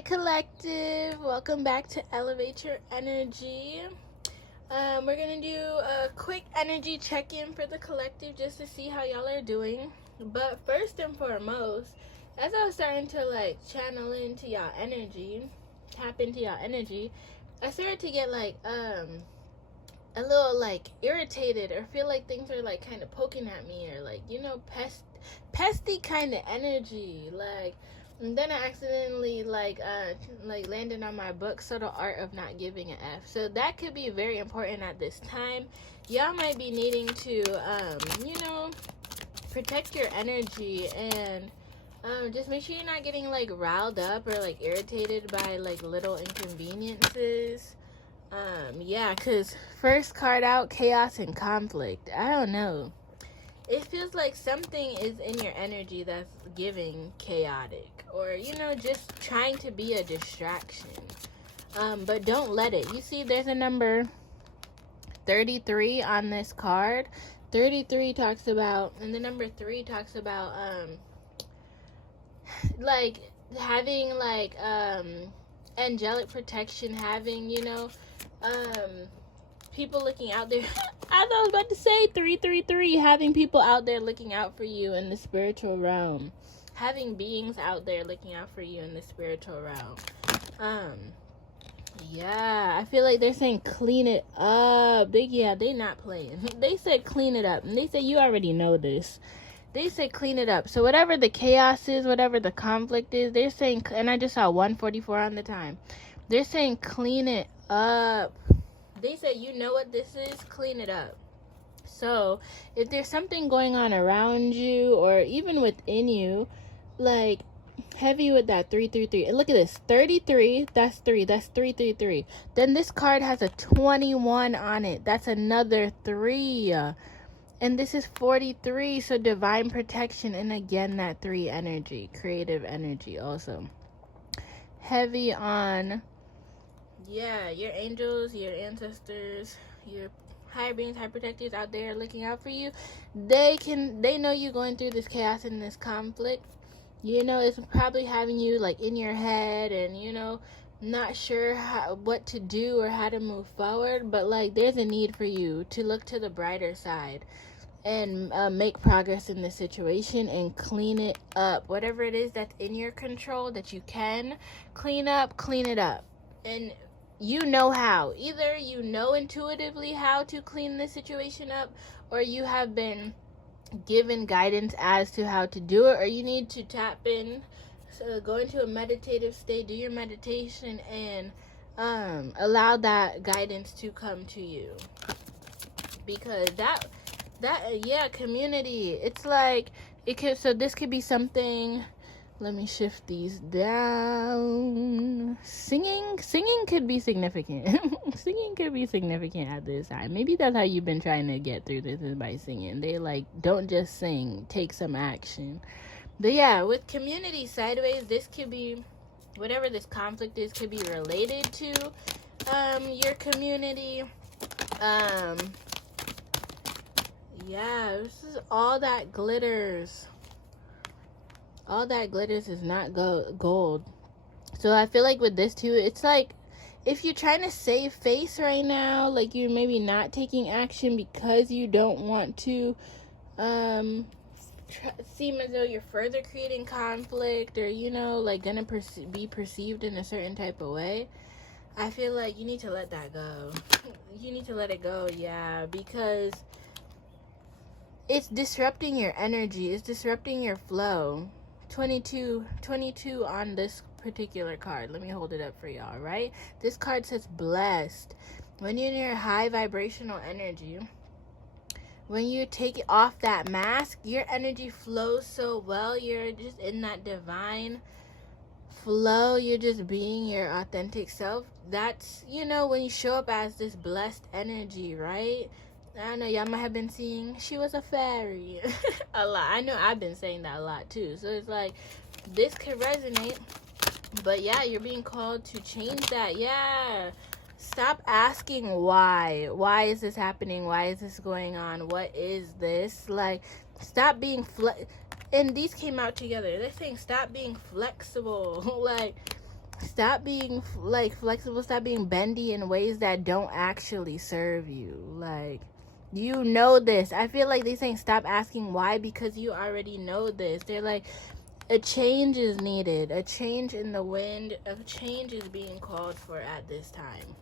Hi collective, welcome back to Elevate Your Energy. We're gonna do a quick energy check-in for the collective just to see how y'all are doing. But first and foremost, as I was starting to channel into y'all energy, tap into y'all energy, I started to get a little irritated or feel like things are kind of poking at me or pesty kind of energy and then I accidentally landed on my book, Subtle Art of Not Giving an F. So that could be very important at this time. Y'all might be needing to protect your energy and just make sure you're not getting riled up or irritated by little inconveniences. Because first card out, chaos and conflict. I don't know. It feels like something is in your energy that's giving chaotic or, just trying to be a distraction. But don't let it. You see, there's a number 33 on this card. 33 talks about, and the number 3 talks about, having, angelic protection, having, people looking out there. As I was about to say, 333, having people out there looking out for you in the spiritual realm. Having beings out there looking out for you in the spiritual realm. I feel like they're saying clean it up. They not playing. They said clean it up. And they said you already know this. They said clean it up. So whatever the chaos is, whatever the conflict is, they're saying, and I just saw 144 on the time. They're saying clean it up. They said, you know what this is? Clean it up. So, if there's something going on around you or even within you, heavy with that 333. And look at this. 33, that's 3. That's 333. Then this card has a 21 on it. That's another 3. And this is 43. So, divine protection. And again, that 3 energy. Creative energy also. Heavy on... your angels, your ancestors, your higher beings, higher protectors out there looking out for you. They know you going through this chaos and this conflict. It's probably having you in your head and not sure what to do or how to move forward. But there's a need for you to look to the brighter side and make progress in this situation and clean it up. Whatever it is that's in your control that you can clean it up. And you know how. Either you know intuitively how to clean this situation up, or you have been given guidance as to how to do it, or you need to tap in. So go into a meditative state, do your meditation, and allow that guidance to come to you. Because that community, it's so this could be something. Let me shift these down. Singing could be significant. Singing could be significant at this time. Maybe that's how you've been trying to get through this, is by singing. They don't just sing, take some action. But with community sideways, this could be, whatever this conflict is, could be related to your community. This is all that glitters. All that glitters is not gold. So I feel like with this too, it's if you're trying to save face right now, you're maybe not taking action because you don't want to seem as though you're further creating conflict or gonna be perceived in a certain type of way. I feel like you need to let that go. You need to let it go, because it's disrupting your energy. It's disrupting your flow. 22 on this particular card. Let me hold it up for y'all, right? This card says blessed. When you're in your high vibrational energy, when you take off that mask, your energy flows so well. You're just in that divine flow. You're just being your authentic self. That's, when you show up as this blessed energy, right? I know y'all might have been seeing she was a fairy a lot. I know I've been saying that a lot too. So it's this could resonate. But you're being called to change that. Stop asking why. Why is this happening? Why is this going on? What is this? Stop being and these came out together. They're saying stop being flexible. Stop being like flexible, stop being bendy in ways that don't actually serve you. Like, you know this. I feel like they saying stop asking why because you already know this. They're like, a change is needed, a change in the wind, a change is being called for at this time.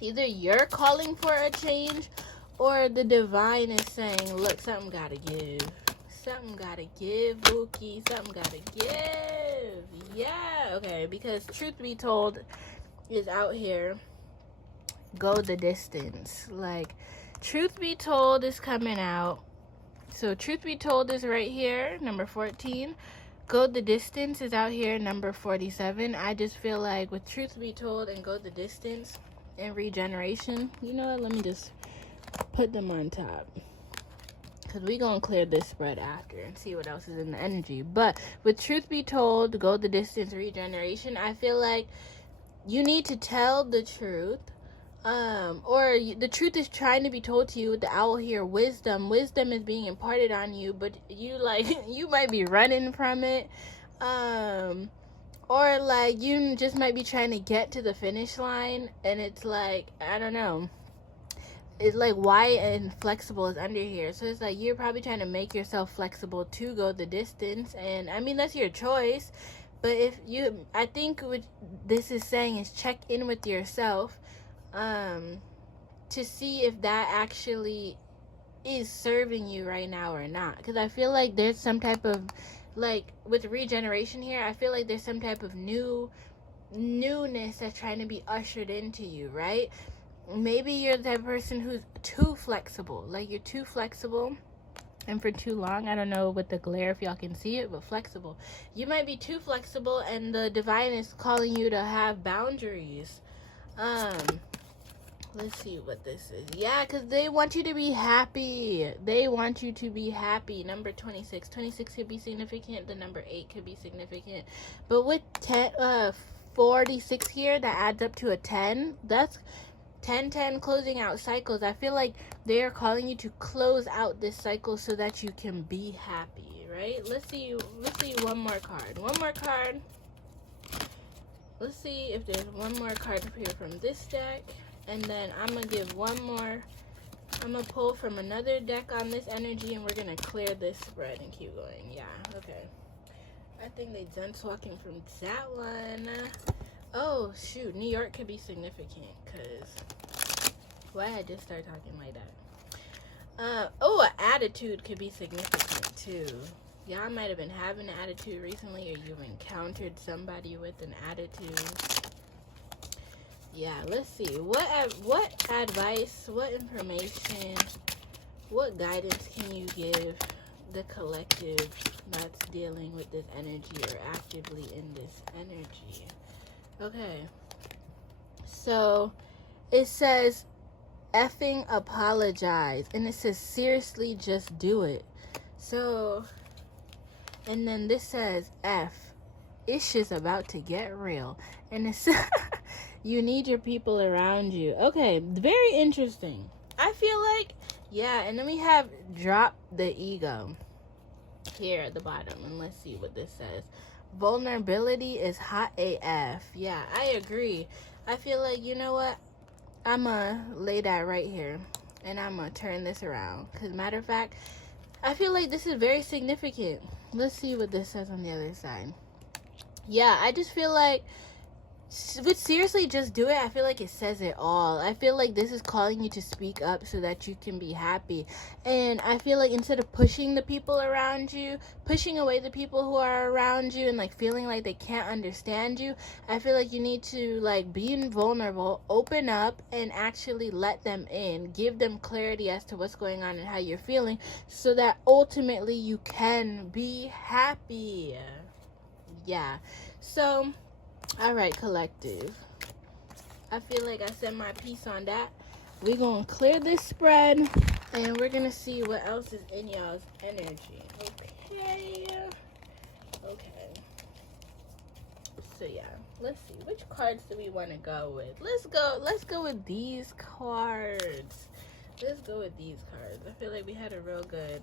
Either you're calling for a change or the divine is saying, look, something gotta give. Something gotta give, Bookie. Something gotta give. Yeah, okay. Because truth be told is out here. Go the distance. Like, truth be told is coming out. So, truth be told is right here, number 14. Go the distance is out here, number 47. I just feel like with truth be told and go the distance and regeneration, you know what? Let me just put them on top. Because we're going to clear this spread after and see what else is in the energy. But with truth be told, go the distance, regeneration, I feel like you need to tell the truth. The truth is trying to be told to you. With the owl here, wisdom is being imparted on you, but you like you might be running from it, or like you just might be trying to get to the finish line, and it's like, I don't know, it's like why and flexible is under here. So it's like you're probably trying to make yourself flexible to go the distance, and I mean that's your choice. But if you, I think what this is saying is check in with yourself to see if that actually is serving you right now or not. Because I feel like there's some type of, like with regeneration here, I feel like there's some type of newness that's trying to be ushered into you, right? Maybe you're the type of person who's too flexible. Like you're too flexible and for too long. I don't know with the glare if y'all can see it, but flexible. You might be too flexible and the divine is calling you to have boundaries. Let's see what this is. Yeah, because they want you to be happy. They want you to be happy. Number 26. 26 could be significant. The number 8 could be significant. But with 46 here, that adds up to a 10. That's 10 closing out cycles. I feel like they are calling you to close out this cycle so that you can be happy, right? Let's see one more card. One more card. Let's see if there's one more card here from this deck. And then I'm going to give one more. I'm going to pull from another deck on this energy. And we're going to clear this spread and keep going. Yeah, okay. I think they done talking from that one. Oh, shoot. New York could be significant. Because why I just start talking like that? An attitude could be significant too. Y'all might have been having an attitude recently. Or you've encountered somebody with an attitude. Yeah, let's see. What advice, what information, what guidance can you give the collective that's dealing with this energy or actively in this energy? Okay. So, it says, effing apologize. And it says, seriously, just do it. So, and then this says, it's just about to get real. And it's you need your people around you. Okay, very interesting. I feel like, yeah, and then we have drop the ego here at the bottom. And let's see what this says. Vulnerability is hot AF. Yeah, I agree. I feel like, you know what? I'm going to lay that right here. And I'm going to turn this around. Because matter of fact, I feel like this is very significant. Let's see what this says on the other side. Yeah, I just feel like, but seriously, just do it. I feel like it says it all. I feel like this is calling you to speak up so that you can be happy. And I feel like instead of pushing the people around you, pushing away the people who are around you and like feeling like they can't understand you, I feel like you need to like be vulnerable, open up, and actually let them in. Give them clarity as to what's going on and how you're feeling so that ultimately you can be happy. Yeah. So, all right, collective. I feel like I said my piece on that. We're going to clear this spread, and we're going to see what else is in y'all's energy. Okay. Okay. So, yeah. Let's see. Which cards do we want to go with? Let's go with these cards. Let's go with these cards. I feel like we had a real good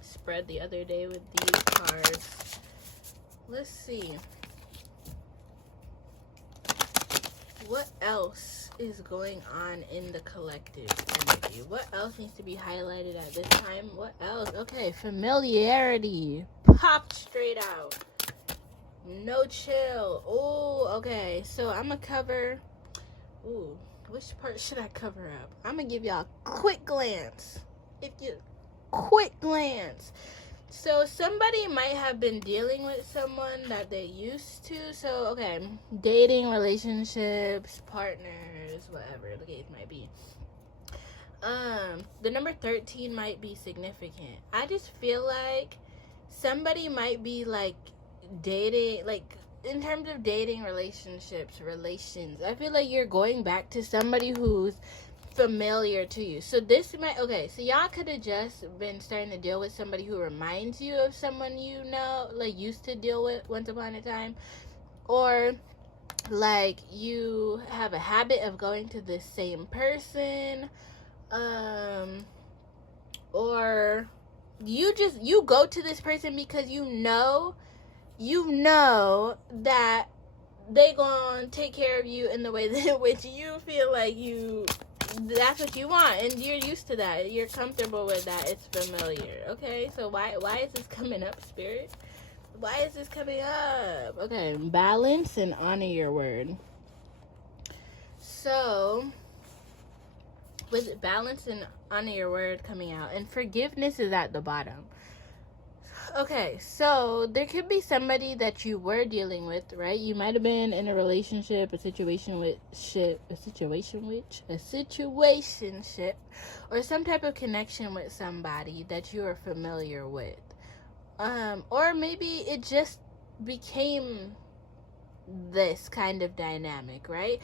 spread the other day with these cards. Let's see. What else is going on in the collective energy? What else needs to be highlighted at this time? What else? Okay, familiarity. Popped straight out. No chill. Oh, okay. So I'm going to cover... Ooh, which part should I cover up? I'm going to give y'all a quick glance. Quick glance. So somebody might have been dealing with someone that they used to. So, okay, dating, relationships, partners, whatever the case might be. The number 13 might be significant. I just feel like somebody might be like dating, like in terms of dating, relationships, relations. I feel like you're going back to somebody who's familiar to you. So this might, okay, so y'all could have just been starting to deal with somebody who reminds you of someone you know, like used to deal with once upon a time, or like you have a habit of going to the same person, or you go to this person because you know that they gonna take care of you in the way that which you feel like that's what you want, and you're used to that, you're comfortable with that, it's familiar. Okay, so why is this coming up, Spirit? Why is this coming up? Okay, balance and honor your word. So with balance and honor your word coming out, and forgiveness is at the bottom. Okay, so there could be somebody that you were dealing with, right? You might have been in a relationship, a situationship, or some type of connection with somebody that you are familiar with. Or maybe it just became this kind of dynamic, right?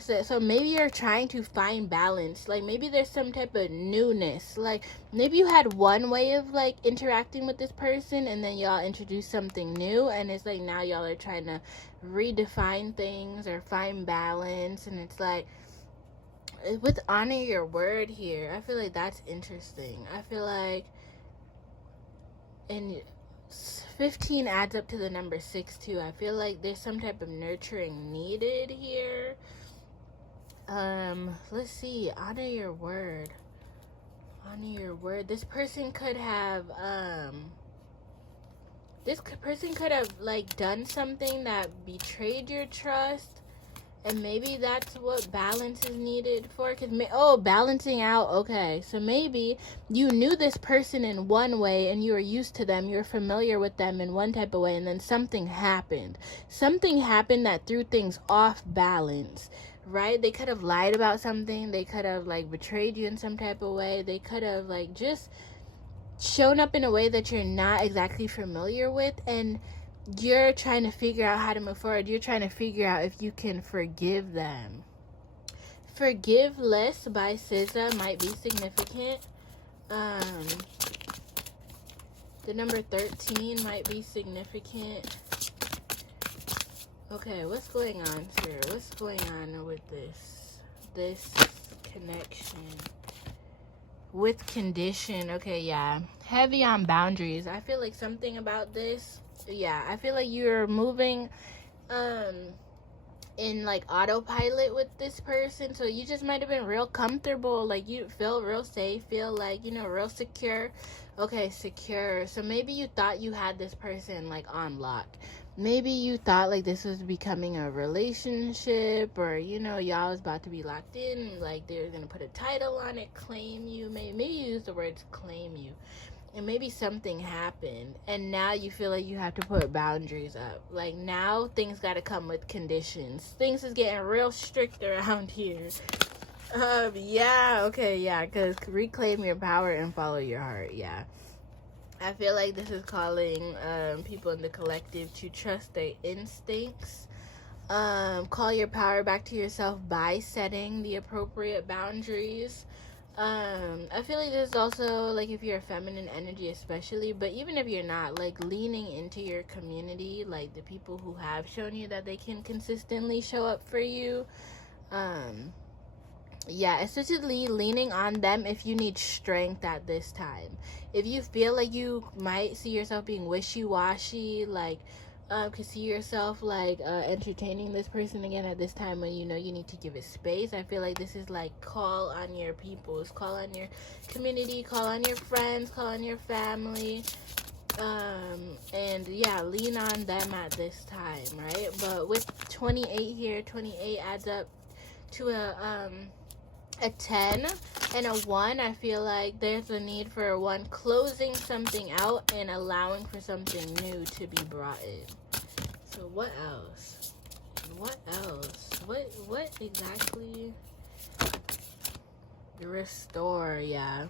So maybe you're trying to find balance. Like maybe there's some type of newness. Like maybe you had one way of like interacting with this person, and then y'all introduced something new, and it's like now y'all are trying to redefine things or find balance. And it's like with honor your word here, I feel like that's interesting. I feel like in 15 adds up to the number 6 too. I feel like there's some type of nurturing needed here. Let's see. Honor your word. Honor your word. This person could have like done something that betrayed your trust. And maybe that's what balance is needed for. Balancing out. Okay, so maybe you knew this person in one way and you were used to them. You're familiar with them in one type of way. And then something happened. Something happened that threw things off balance, right? They could have lied about something. They could have, like, betrayed you in some type of way. They could have, like, just shown up in a way that you're not exactly familiar with. And you're trying to figure out how to move forward. You're trying to figure out if you can forgive them. Forgive Less by SZA might be significant. The number 13 might be significant. Okay, what's going on here? What's going on with this connection? With condition. Okay, yeah. Heavy on boundaries. I feel like something about this. Yeah, I feel like you're moving in like autopilot with this person. So you just might have been real comfortable. Like you feel real safe, feel like, real secure. Okay, secure. So maybe you thought you had this person like on lock. Maybe you thought like this was becoming a relationship, or y'all was about to be locked in, like they were gonna put a title on it, claim you. Maybe you use the words claim you. And maybe something happened, and now you feel like you have to put boundaries up. Like now things got to come with conditions. Things is getting real strict around here. Because reclaim your power and follow your heart. Yeah, I feel like this is calling people in the collective to trust their instincts. Call your power back to yourself by setting the appropriate boundaries. I feel like this is also, like, if you're a feminine energy especially, but even if you're not, like, leaning into your community, like, the people who have shown you that they can consistently show up for you, especially leaning on them if you need strength at this time. If you feel like you might see yourself being wishy-washy, like, could see yourself like entertaining this person again at this time when you know you need to give it space. I feel like this is like call on your peoples, call on your community, call on your friends, call on your family, and yeah, lean on them at this time, right? But with 28 here, 28 adds up to a 10 and a 1. I feel like there's a need for one closing something out and allowing for something new to be brought in. So what else? What else? What exactly? Restore, yeah.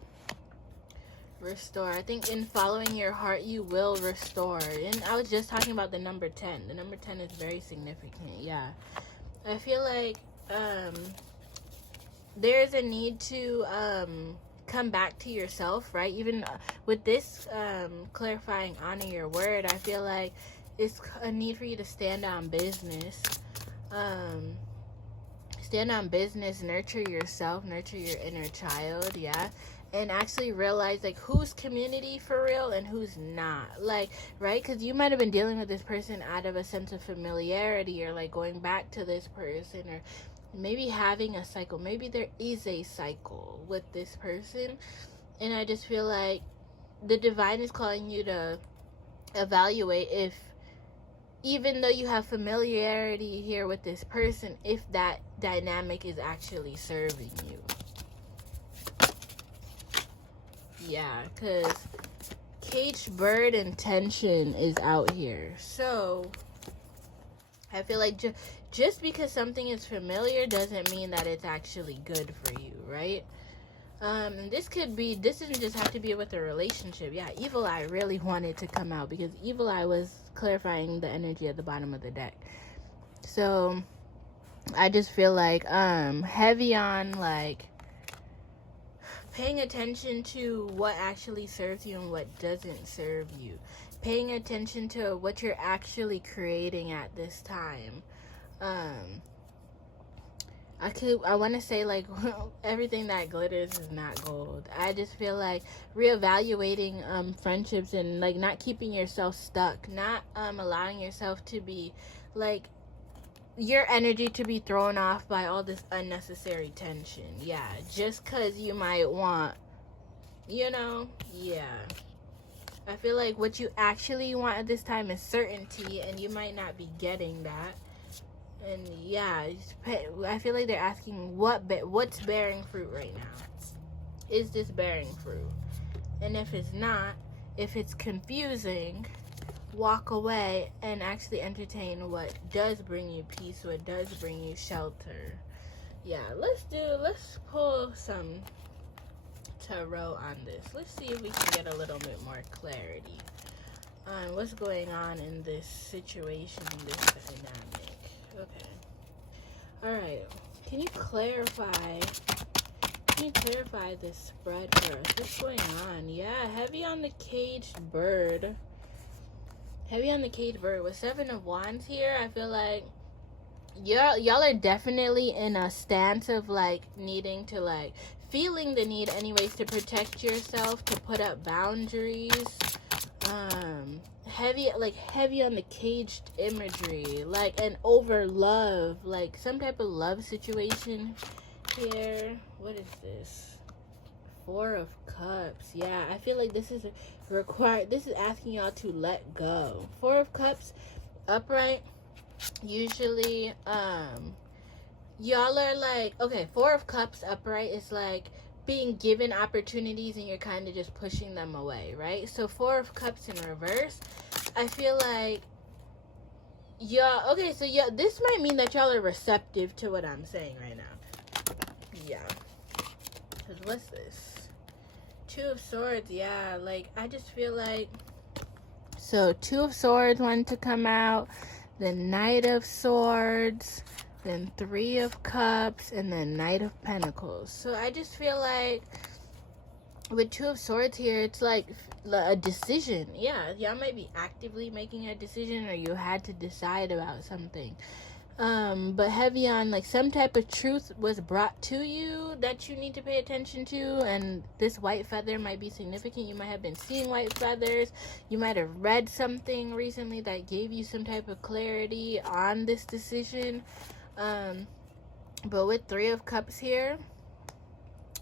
Restore. I think in following your heart, you will restore. And I was just talking about the number 10. The number 10 is very significant, yeah. I feel like there's a need to come back to yourself, right? Even with this clarifying honor your word, I feel like it's a need for you to stand on business. Stand on business, nurture yourself, nurture your inner child, yeah. And actually realize like who's community for real and who's not, like, right? Because you might have been dealing with this person out of a sense of familiarity, or like going back to this person, or maybe having a cycle. Maybe there is a cycle with this person, and I just feel like the divine is calling you to evaluate if, even though you have familiarity here with this person, if that dynamic is actually serving you. Yeah, because caged bird and tension is out here. So I feel like just because something is familiar doesn't mean that it's actually good for you, right? And this doesn't just have to be with a relationship. Yeah, Evil Eye really wanted to come out because Evil Eye was clarifying the energy at the bottom of the deck. So I just feel like heavy on like paying attention to what actually serves you and what doesn't serve you. Paying attention to what you're actually creating at this time. I want to say like everything that glitters is not gold. I just feel like reevaluating friendships and like not keeping yourself stuck, not allowing yourself to be like your energy to be thrown off by all this unnecessary tension. Yeah, just because you might want, yeah. I feel like what you actually want at this time is certainty, and you might not be getting that. And yeah, I feel like they're asking what's bearing fruit right now. Is this bearing fruit? And if it's not, if it's confusing, walk away and actually entertain what does bring you peace, what does bring you shelter. Yeah, let's pull some tarot on this. Let's see if we can get a little bit more clarity on what's going on in this situation, this dynamic. Okay. Alright. Can you clarify this spread for us? What's going on? Yeah, heavy on the caged bird. Heavy on the caged bird. With 7 of Wands here, I feel like y'all are definitely in a stance of like needing to like feeling the need anyways to protect yourself, to put up boundaries. Heavy on the caged imagery, like an over love, like some type of love situation here. What is this? 4 of Cups. Yeah, I feel like this is asking y'all to let go. 4 of Cups upright. Usually y'all are like, okay, 4 of Cups upright is like being given opportunities and you're kind of just pushing them away, right? So 4 of Cups in reverse, I feel like y'all, okay, so yeah, this might mean that y'all are receptive to what I'm saying right now. Yeah. Because what's this? 2 of Swords, yeah, like, I just feel like, so 2 of Swords wanted to come out, the Knight of Swords, then 3 of Cups, and then Knight of Pentacles. So I just feel like with 2 of Swords here, it's like a decision. Yeah, y'all might be actively making a decision, or you had to decide about something. But heavy on like some type of truth was brought to you that you need to pay attention to, and this white feather might be significant. You might have been seeing white feathers. You might have read something recently that gave you some type of clarity on this decision. But with Three of Cups here,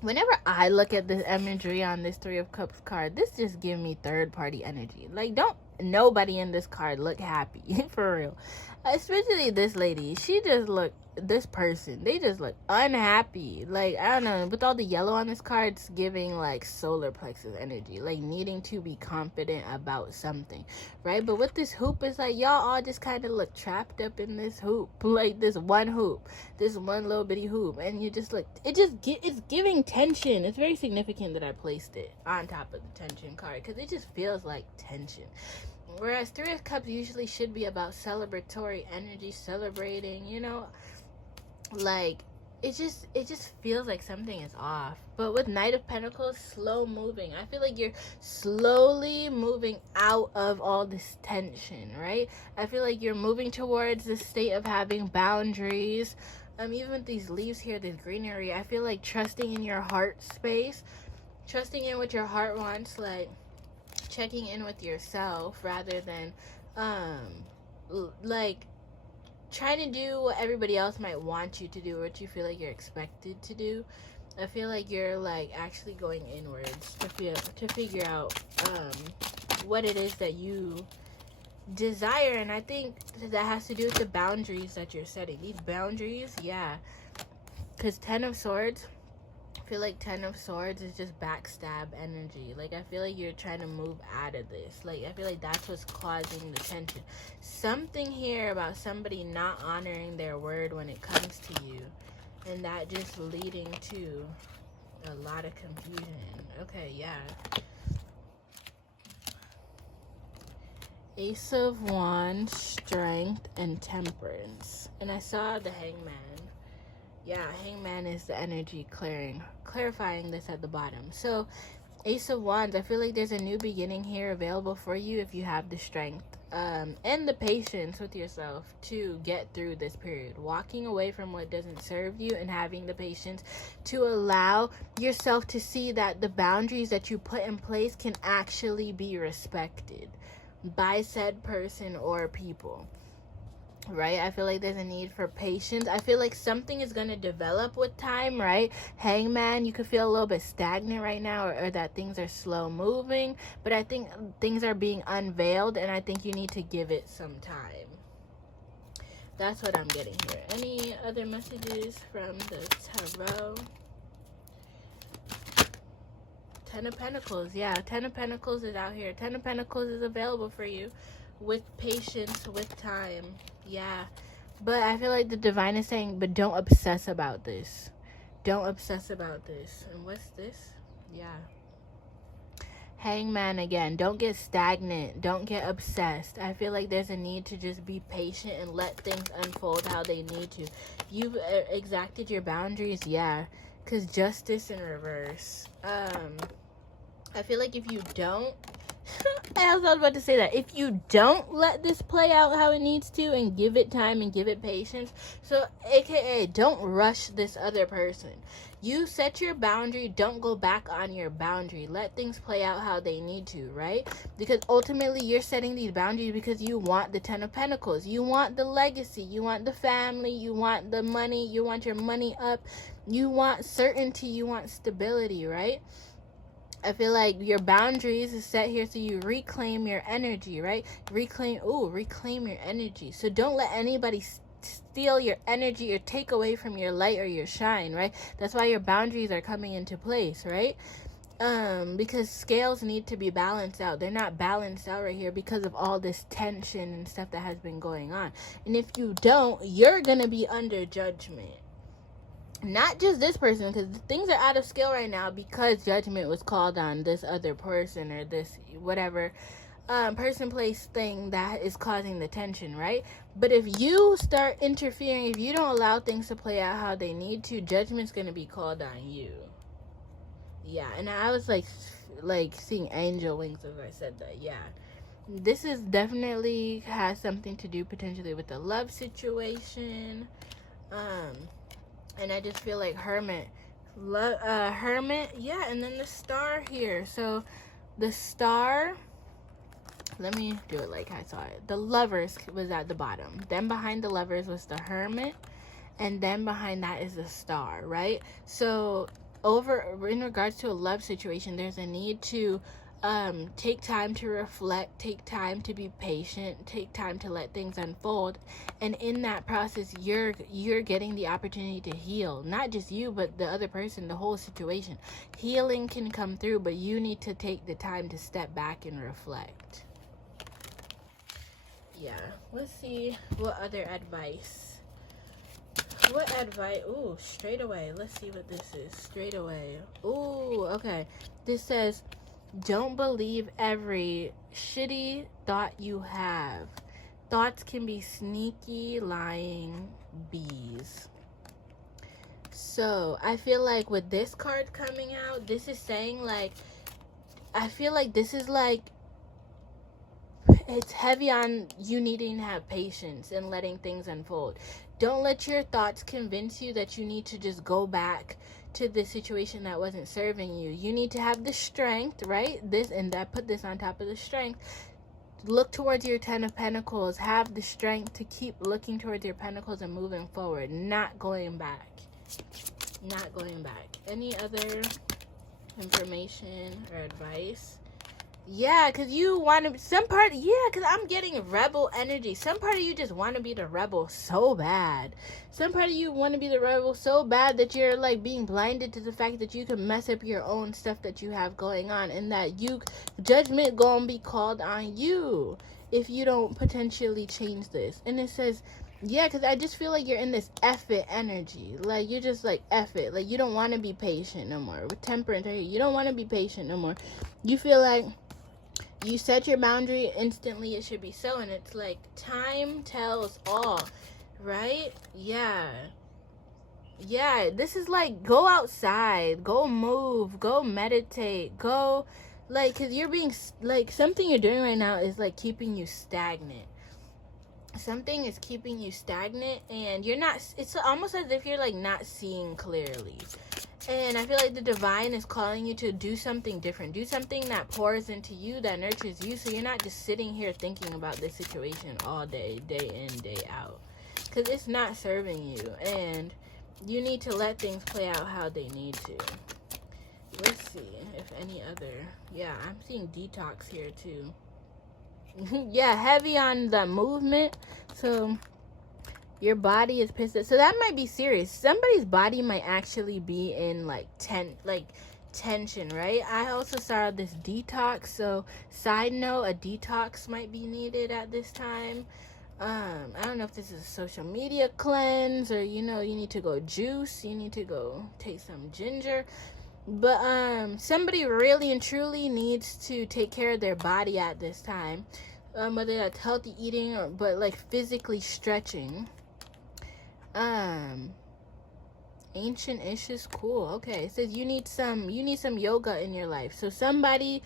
whenever I look at this imagery on this Three of Cups card, this just gives me third party energy. Like, don't nobody in this card look happy for real, especially this lady. She just look, this person, they just look unhappy. Like, I don't know, with all the yellow on this card, it's giving like solar plexus energy, like needing to be confident about something, right? But with this hoop, it's like y'all all just kind of look trapped up in this hoop, like this one hoop, this one little bitty hoop, and you just look, it's giving tension. It's very significant that I placed it on top of the tension card, because it just feels like tension. Whereas Three of Cups usually should be about celebratory energy, celebrating, you know, like it just feels like something is off. But with Knight of Pentacles, slow moving, I feel like you're slowly moving out of all this tension, right? I feel like you're moving towards the state of having boundaries. Even with these leaves here, this greenery, I feel like trusting in your heart space, trusting in what your heart wants, like checking in with yourself rather than like trying to do what everybody else might want you to do, what you feel like you're expected to do. I feel like you're like actually going inwards to figure out what it is that you desire. And I think that has to do with the boundaries that you're setting. These boundaries, yeah, because Ten of Swords, I feel like Ten of Swords is just backstab energy. Like, I feel like you're trying to move out of this. Like, I feel like that's what's causing the tension. Something here about somebody not honoring their word when it comes to you, and that just leading to a lot of confusion. Okay, yeah. Ace of Wands, Strength, and Temperance. And I saw the Hangman. Yeah, Hangman is the energy clarifying this at the bottom. So, Ace of Wands, I feel like there's a new beginning here available for you if you have the strength and the patience with yourself to get through this period. Walking away from what doesn't serve you and having the patience to allow yourself to see that the boundaries that you put in place can actually be respected by said person or people. Right? I feel like there's a need for patience. I feel like something is going to develop with time, right? Hangman, you could feel a little bit stagnant right now, or that things are slow moving, but I think things are being unveiled, and I think you need to give it some time. That's what I'm getting here. Any other messages from the tarot? Ten of Pentacles. Yeah, Ten of Pentacles is out here. Ten of Pentacles is available for you with patience, with time. Yeah, but I feel like the divine is saying, but don't obsess about this. Don't obsess about this. And what's this? Yeah. Hangman again. Don't get stagnant. Don't get obsessed. I feel like there's a need to just be patient and let things unfold how they need to. You've exacted your boundaries. Yeah, because justice in reverse. I feel like if you don't, I was about to say that, if you don't let this play out how it needs to and give it time and give it patience, so aka don't rush this other person. You set your boundary, don't go back on your boundary. Let things play out how they need to, right? Because ultimately you're setting these boundaries because you want the Ten of Pentacles. You want the legacy, you want the family, you want the money, you want your money up, you want certainty, you want stability, right? I feel like your boundaries is set here so you reclaim your energy, right? Reclaim your energy. So don't let anybody steal your energy or take away from your light or your shine, right? That's why your boundaries are coming into place, right? Because scales need to be balanced out. They're not balanced out right here because of all this tension and stuff that has been going on. And if you don't, you're gonna be under judgment. Not just this person, because things are out of scale right now because judgment was called on this other person or this whatever person, place, thing that is causing the tension, right? But if you start interfering, if you don't allow things to play out how they need to, judgment's going to be called on you. Yeah, and I was like seeing angel wings as I said that. Yeah, This is definitely has something to do potentially with the love situation. And I just feel like Hermit, Hermit, yeah, and then the Star here. So the Star, let me do it like I saw it. The Lovers was at the bottom. Then behind the Lovers was the Hermit, and then behind that is the Star, right? So in regards to a love situation, there's a need to take time to reflect, take time to be patient, take time to let things unfold, and in that process you're getting the opportunity to heal. Not just you, but the other person, the whole situation. Healing can come through, but you need to take the time to step back and reflect. Yeah, let's see what other advice. Ooh, straight away. Let's see what this is. Straight away. Ooh, okay. This says, don't believe every shitty thought you have. Thoughts can be sneaky, lying bees. So, I feel like with this card coming out, this is saying, like, I feel like this is like, it's heavy on you needing to have patience and letting things unfold. Don't let your thoughts convince you that you need to just go back to the situation that wasn't serving you. You need to have the strength, right? This, and I put this on top of the strength. Look towards your 10 of Pentacles. Have the strength to keep looking towards your Pentacles and moving forward. Not going back. Not going back. Any other information or advice? Yeah, because you want to, because I'm getting rebel energy. Some part of you just want to be the rebel so bad. Some part of you want to be the rebel so bad that you're like being blinded to the fact that you can mess up your own stuff that you have going on, and that judgment gonna be called on you if you don't potentially change this. And it says, yeah, because I just feel like you're in this F it energy. Like, you're just like, F it. Like, you don't want to be patient no more. With Temperance right here, you don't want to be patient no more. You feel like you set your boundary, instantly it should be so, and it's like time tells all, right? Yeah, this is like, go outside, go move, go meditate, go, like, because you're being, like, something you're doing right now is like keeping you stagnant. Something is keeping you stagnant, and you're not, it's almost as if you're like not seeing clearly. And I feel like the divine is calling you to do something different. Do something that pours into you, that nurtures you, so you're not just sitting here thinking about this situation all day, day in, day out. Because it's not serving you, and you need to let things play out how they need to. Let's see if any other. Yeah, I'm seeing detox here too. Yeah, heavy on the movement. So your body is pissed. So that might be serious. Somebody's body might actually be in like tension, right? I also saw this detox. So side note, a detox might be needed at this time. I don't know if this is a social media cleanse, or you need to go juice, you need to go take some ginger. But somebody really and truly needs to take care of their body at this time. Whether that's healthy eating or but like physically stretching. Ancient Ish is cool. Okay, it says you need some yoga in your life. So somebody's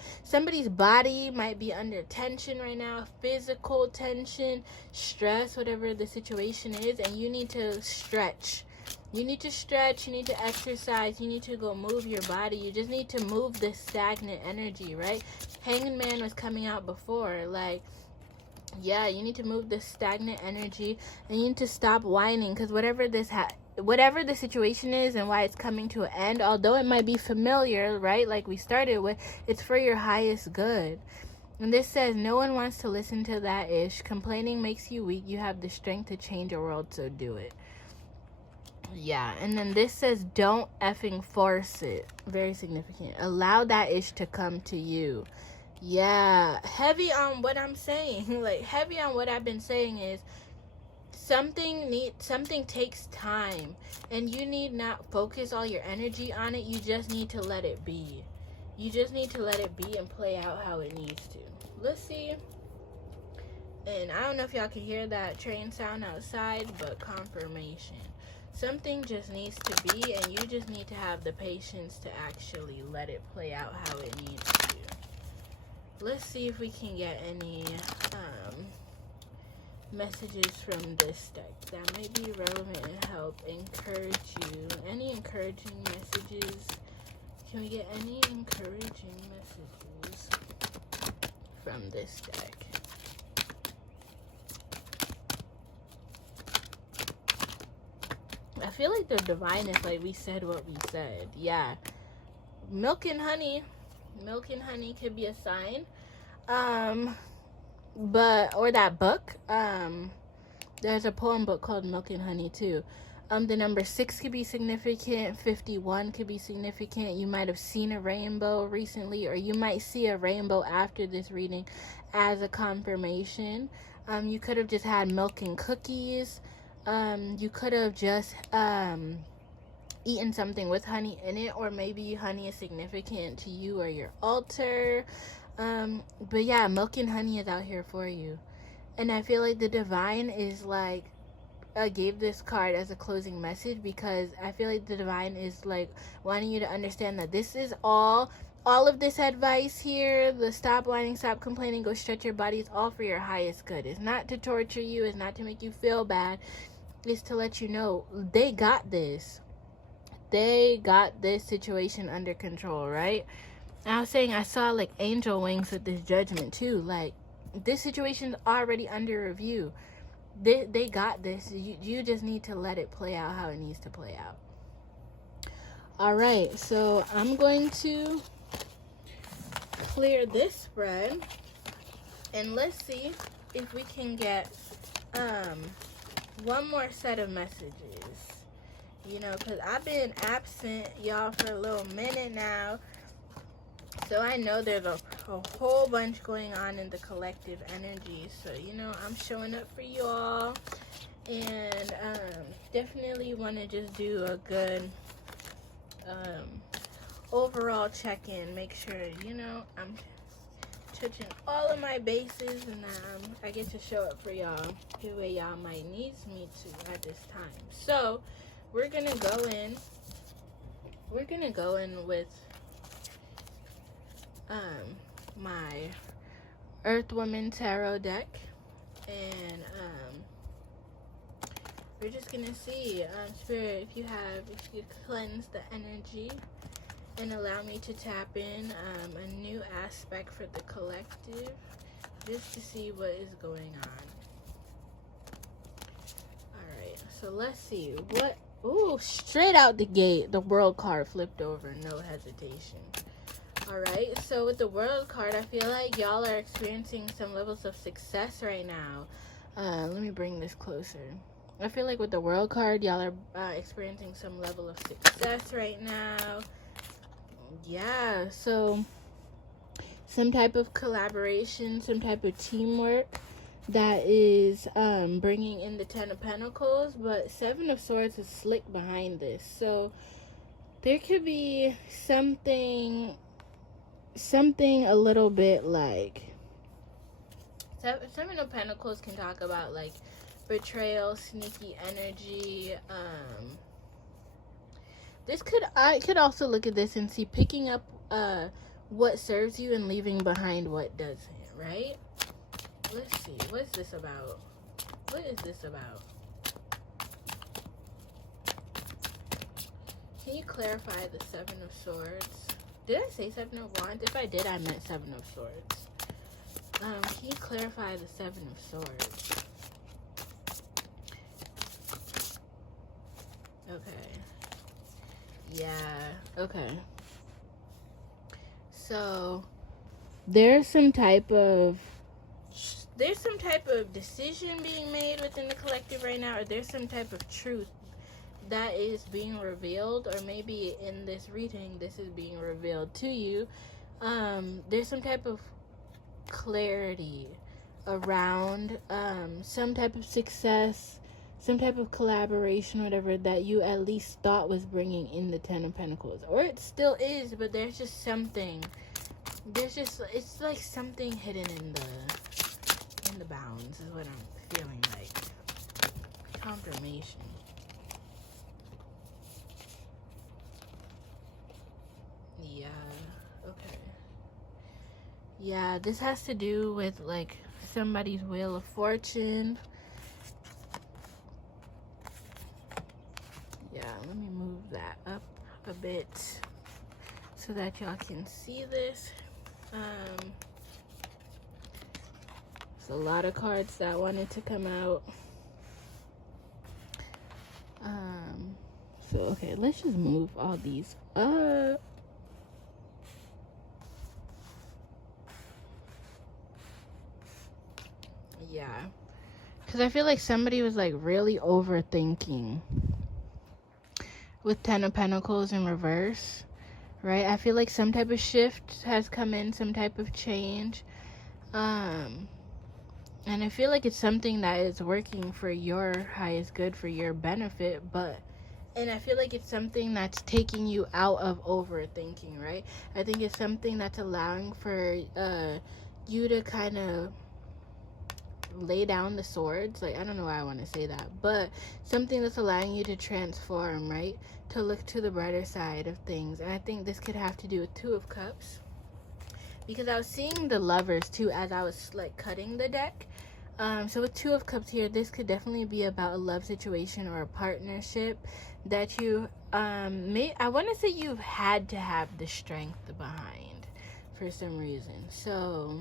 body might be under tension right now, physical tension, stress, whatever the situation is, and you need to stretch. You need to stretch, you need to exercise, you need to go move your body. You just need to move this stagnant energy, right? Hanged Man was coming out before, like, yeah, you need to move this stagnant energy, and you need to stop whining, because whatever the situation is and why it's coming to an end, although it might be familiar, right, like we started with, it's for your highest good. And this says, no one wants to listen to that ish. Complaining makes you weak. You have the strength to change your world, so do it. Yeah, and then this says, don't effing force it. Very significant. Allow that ish to come to you. Yeah, heavy on what I'm saying. Like, heavy on what I've been saying is something takes time, and you need not focus all your energy on it. You just need to let it be. You just need to let it be and play out how it needs to. Let's see. And I don't know if y'all can hear that train sound outside, but confirmation. Something just needs to be, and you just need to have the patience to actually let it play out how it needs to. Let's see if we can get any messages from this deck that may be relevant and help encourage you. Any encouraging messages? Can we get any encouraging messages from this deck? I feel like the divine is like we said what we said. Yeah. Milk and honey. Milk and honey could be a sign. But or that book. There's a poem book called Milk and Honey too. The number 6 could be significant. 51 could be significant. You might have seen a rainbow recently, or you might see a rainbow after this reading as a confirmation. You could have just had milk and cookies. You could have just eaten something with honey in it, or maybe honey is significant to you or your altar. But yeah, milk and honey is out here for you. And I feel like the divine is like, I gave this card as a closing message because I feel like the divine is like wanting you to understand that this is all of this advice here, the stop whining, stop complaining, go stretch your body, is all for your highest good. It's not to torture you, it's not to make you feel bad, it's to let you know they got this. They got this situation under control, right? I was saying I saw like angel wings with this judgment too. Like, this situation's already under review. They got this. You just need to let it play out how it needs to play out. All right, so I'm going to clear this spread, and let's see if we can get one more set of messages. You know, because I've been absent, y'all, for a little minute now. So I know there's a whole bunch going on in the collective energy. So, you know, I'm showing up for you all. And definitely want to just do a good overall check-in. Make sure, you know, I'm touching all of my bases. And I get to show up for y'all the way y'all might need me to at this time. So, we're going to go in. We're going to go in with my Earth Woman Tarot deck, and we're just gonna see, Spirit, if you cleanse the energy and allow me to tap in a new aspect for the collective, just to see what is going on. Alright, so let's see what. Ooh, straight out the gate, the World card flipped over, no hesitation. Alright, so with the World card, I feel like y'all are experiencing some levels of success right now. Let me bring this closer. I feel like with the World card, y'all are experiencing some level of success right now. Yeah, so some type of collaboration, some type of teamwork that is bringing in the Ten of Pentacles, but Seven of Swords is slick behind this. So there could be something a little bit like Seven of Pentacles can talk about like betrayal, sneaky energy. I could also look at this and see picking up what serves you and leaving behind what doesn't, right? Let's see, what's this about? What is this about? Can you clarify the Seven of Swords? Did I say Seven of Wands? If I did, I meant Seven of Swords. Can you clarify the Seven of Swords? Okay. Yeah, okay. So, there's some type of decision being made within the collective right now, or there's some type of truth that is being revealed, or maybe in this reading this is being revealed to you. There's some type of clarity around some type of success, some type of collaboration, whatever, that you at least thought was bringing in the Ten of Pentacles, or it still is, but there's just something, it's like something hidden in the bounds is what I'm feeling like. Confirmation. Yeah, okay. Yeah, this has to do with like somebody's wheel of fortune. Yeah, let me move that up a bit so that y'all can see this. There's a lot of cards that wanted to come out. So okay, let's just move all these up. Yeah, because I feel like somebody was like really overthinking with 10 of Pentacles in reverse, right? I feel like some type of shift has come in, some type of change. And I feel like it's something that is working for your highest good, for your benefit, and I feel like it's something that's taking you out of overthinking, right? I think it's something that's allowing for you to kind of lay down the swords. Like, I don't know why I want to say that, but something that's allowing you to transform, right? To look to the brighter side of things. And I think this could have to do with Two of Cups, because I was seeing the Lovers too as I was like cutting the deck. So with Two of Cups here, this could definitely be about a love situation or a partnership that you I want to say you've had to have the strength behind for some reason. So,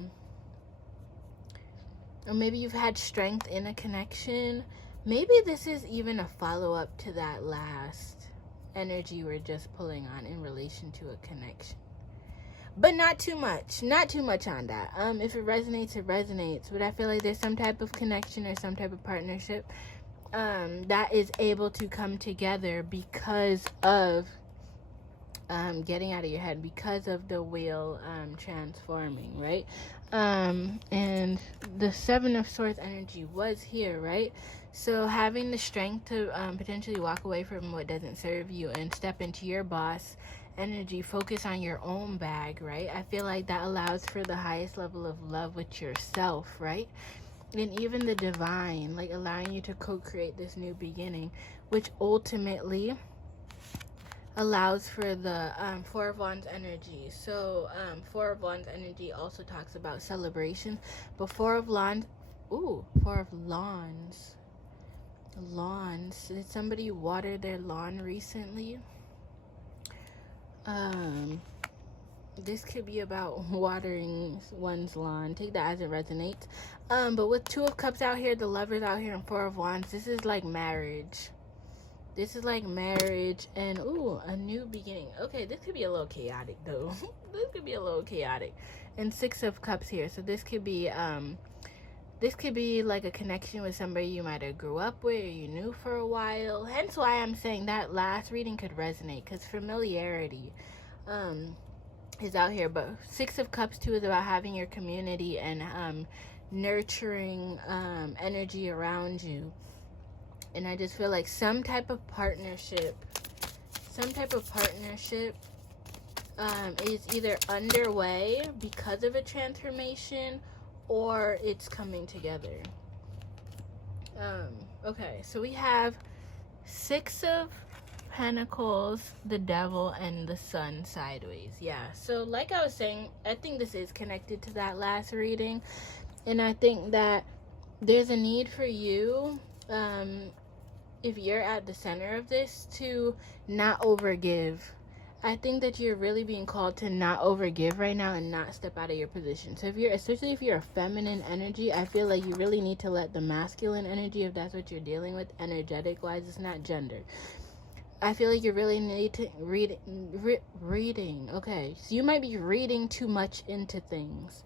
or maybe you've had strength in a connection. Maybe this is even a follow-up to that last energy we're just pulling on in relation to a connection. But not too much on that. If it resonates, it resonates. But I feel like there's some type of connection or some type of partnership that is able to come together because of getting out of your head, because of the wheel transforming, right? And the Seven of Swords energy was here, right? So having the strength to potentially walk away from what doesn't serve you and step into your boss energy, focus on your own bag, right? I feel like that allows for the highest level of love with yourself, right? And even the divine, like allowing you to co-create this new beginning, which ultimately allows for the Four of Wands energy. So Four of Wands energy also talks about celebration, but Four of Lawns, lawns. Did somebody water their lawn recently? This could be about watering one's lawn. Take that as it resonates. But with Two of Cups out here, the Lovers out here, and Four of Wands, this is like marriage. This is like marriage and a new beginning. Okay, this could be a little chaotic though. This could be a little chaotic. And Six of Cups here. So this could be like a connection with somebody you might have grew up with or you knew for a while. Hence why I'm saying that last reading could resonate, because familiarity is out here. But Six of Cups too is about having your community and nurturing energy around you. And I just feel like some type of partnership is either underway because of a transformation or it's coming together. Okay, so we have Six of Pentacles, the Devil, and the Sun sideways. Yeah, so like I was saying, I think this is connected to that last reading. And I think that there's a need for you, if you're at the center of this, to not overgive. I think that you're really being called to not overgive right now and not step out of your position. So especially if you're a feminine energy, I feel like you really need to let the masculine energy, if that's what you're dealing with, energetic wise, it's not gender. I feel like you really need to reading. Okay, so you might be reading too much into things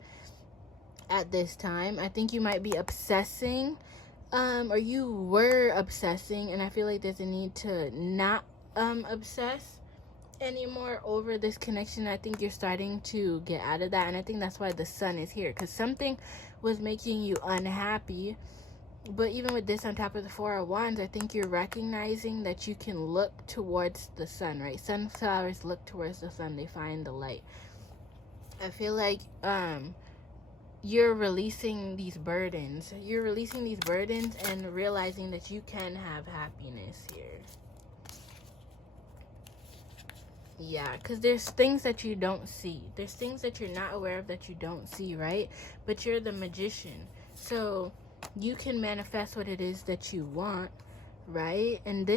at this time. I think you might be obsessing, or you were obsessing, and I feel like there's a need to not obsess anymore over this connection. I think you're starting to get out of that, and I think that's why the Sun is here, because something was making you unhappy. But even with this on top of the Four of Wands, I think you're recognizing that you can look towards the sun, right? Sunflowers look towards the sun, they find the light. I feel like you're releasing these burdens. You're releasing these burdens and realizing that you can have happiness here. Yeah, because there's things that you don't see. There's things that you're not aware of that you don't see, right? But you're the magician. So you can manifest what it is that you want, right? And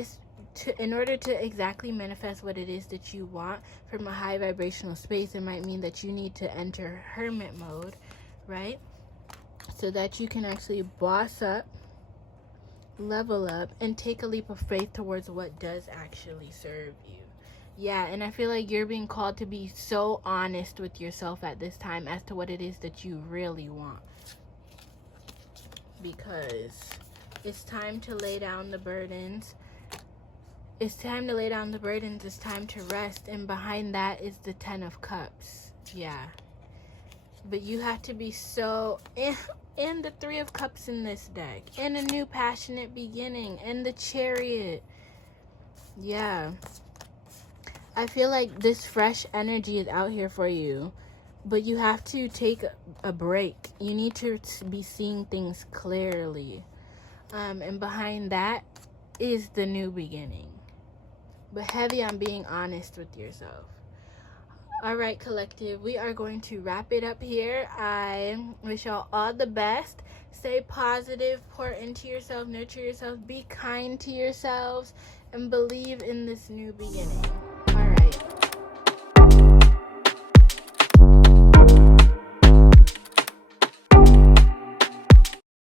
in order to exactly manifest what it is that you want from a high vibrational space, it might mean that you need to enter hermit mode, right? So that you can actually boss up, level up, and take a leap of faith towards what does actually serve you. Yeah, and I feel like you're being called to be so honest with yourself at this time as to what it is that you really want. Because it's time to lay down the burdens. It's time to lay down the burdens. It's time to rest. And behind that is the 10 of Cups. Yeah. But you have to be so... And the 3 of Cups in this deck. And a new passionate beginning. And the Chariot. Yeah. I feel like this fresh energy is out here for you, but you have to take a break. You need to be seeing things clearly. And behind that is the new beginning. But heavy on being honest with yourself. All right, collective, we are going to wrap it up here. I wish y'all all the best. Stay positive, pour into yourself, nurture yourself, be kind to yourselves, and believe in this new beginning.